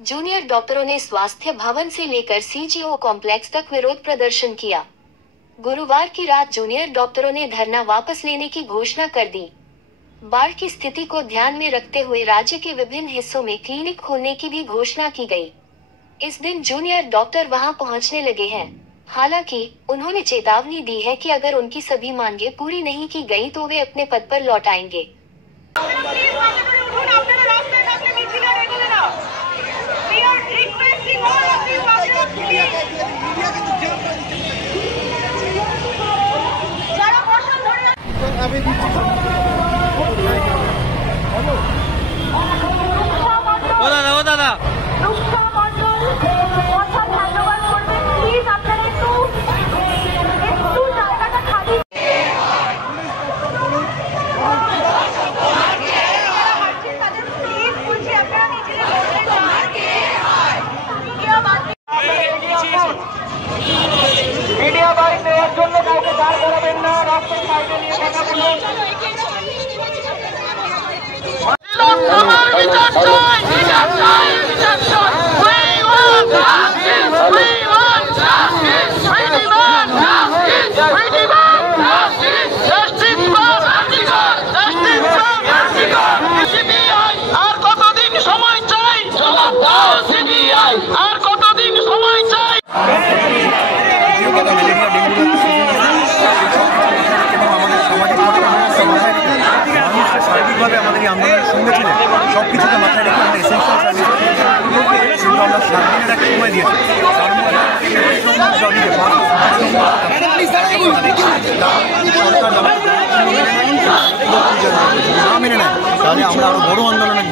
Junior डॉक्टरों ने स्वास्थ्य भवन से लेकर सीजीओ कॉम्प्लेक्स तक विरोध प्रदर्शन किया। गुरुवार की रात जूनियर डॉक्टरों ने धरना वापस लेने की घोषणा कर दी। बाढ़ की स्थिति को ध्यान में रखते हुए राज्य के विभिन्न हिस्सों में क्लिनिक खोलने की भी घोषणा की गई। इस दिन जूनियर डॉक्टर वहां पहुंचने लगे हैं। हालांकि उन्होंने चेतावनी दी है कि अगर उनकी सभी मांगें पूरी नहीं की गई तो वे अपने पद पर लौट आएंगे। ओ दादा मीडिया बाइक দেওয়ার জন্য কাউকে দাঁড় করাবেন না, রাস্তার সাইডে নিয়ে থাকা বলুন। আর কতদিন সময় চাই? আর কতদিন সময় চাই? সার্বিকভাবে আমাদের এই আন্দোলনের সঙ্গে ছিলেন, সব কিছুকে মাথায় রেখে আমরা এসেন্সিয়াল সার্ভিসগুলোকে কিন্তু আমরা 7 দিনের একটা সময় দিয়েছি। তার মধ্যে না মেনে নেয় তাহলে আমরা আরো বড় আন্দোলনের